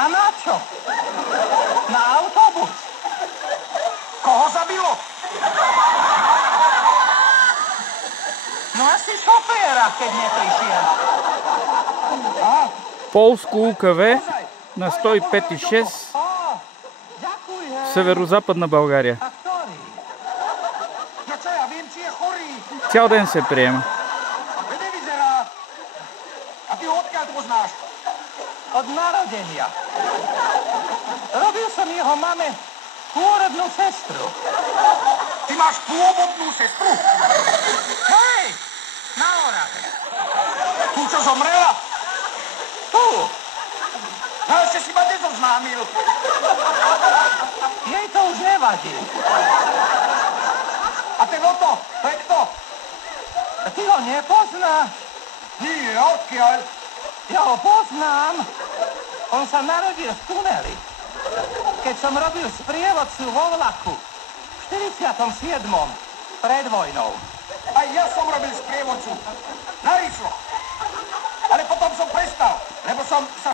A na čo? Na autobus. Koho zabilo? No asi šoféra, keď neprišiel. Полску УКВ на 105,6 северо-западна България. Цял ден се приема. A ty odkiaľ to poznáš? Od narodenia. Robil som jeho mame pôrodnú sestru. Ty máš pôvodnú sestru? Hej, na Orave. Tu, čo zomrela? Tu. No ešte si ma nezoznámil. Jej to už nevadí. A ten Oto, to je kto? Ty ho nepoznáš? Nie, odkiaľ? Ja ho poznám. On sa narodil v tuneli. Keď som robil sprievodcu vo vlaku v 47. pred vojnou. A ja som robil sprievodcu na